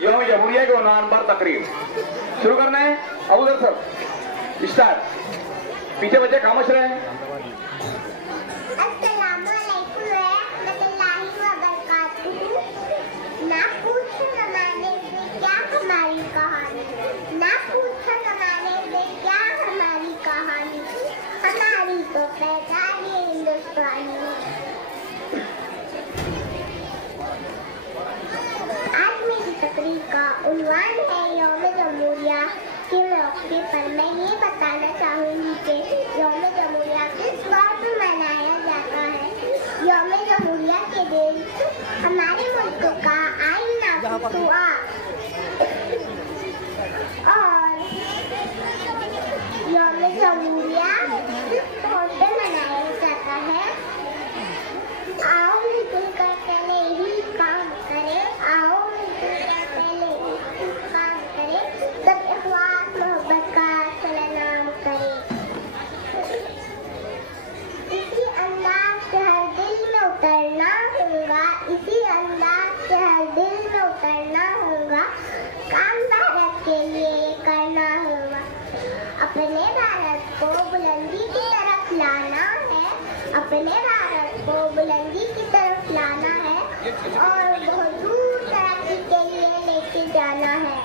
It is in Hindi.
यौम जमहूरिया के उन्वान पर तकरीर शुरू करना है। अबू दर सर स्टार्ट। पीछे बच्चे खामोश रहे। ना पूछो ज़माने से क्या हमारी कहानी, ना पूछो ज़माने से क्या हमारी कहानी, हमारी तो पहचान ही हिंदुस्तानी। आज मेरी तकरीर का उन्वान है यौम जमहूरिया के मौके पर मैं ये बताना चाहूँगी कि यौम जमहूरिया किस बात पर मनाया जाता है। यौम जमहूरिया के दिन हमारे मुल्क का आईन नाफिज हुआ और यौम जमहूरिया किस तौर पे मनाया जाता है। आओ मिलकर पहले ही काम करें, आओ मिलकर पहले ही काम करें, सब इख्लास मोहब्बत का सलाम करें। इसी अंदाज से हर दिल में उतरना होगा, इसी अंदाज से हर दिल में उतरना होगा, काम भारत के लिए करना होगा। अपने भारत को बुलंदी की तरफ लाना है, अपने भारत को बुलंदी की तरफ लाना है और बहुत दूर तरक्की के लिए लेके जाना है।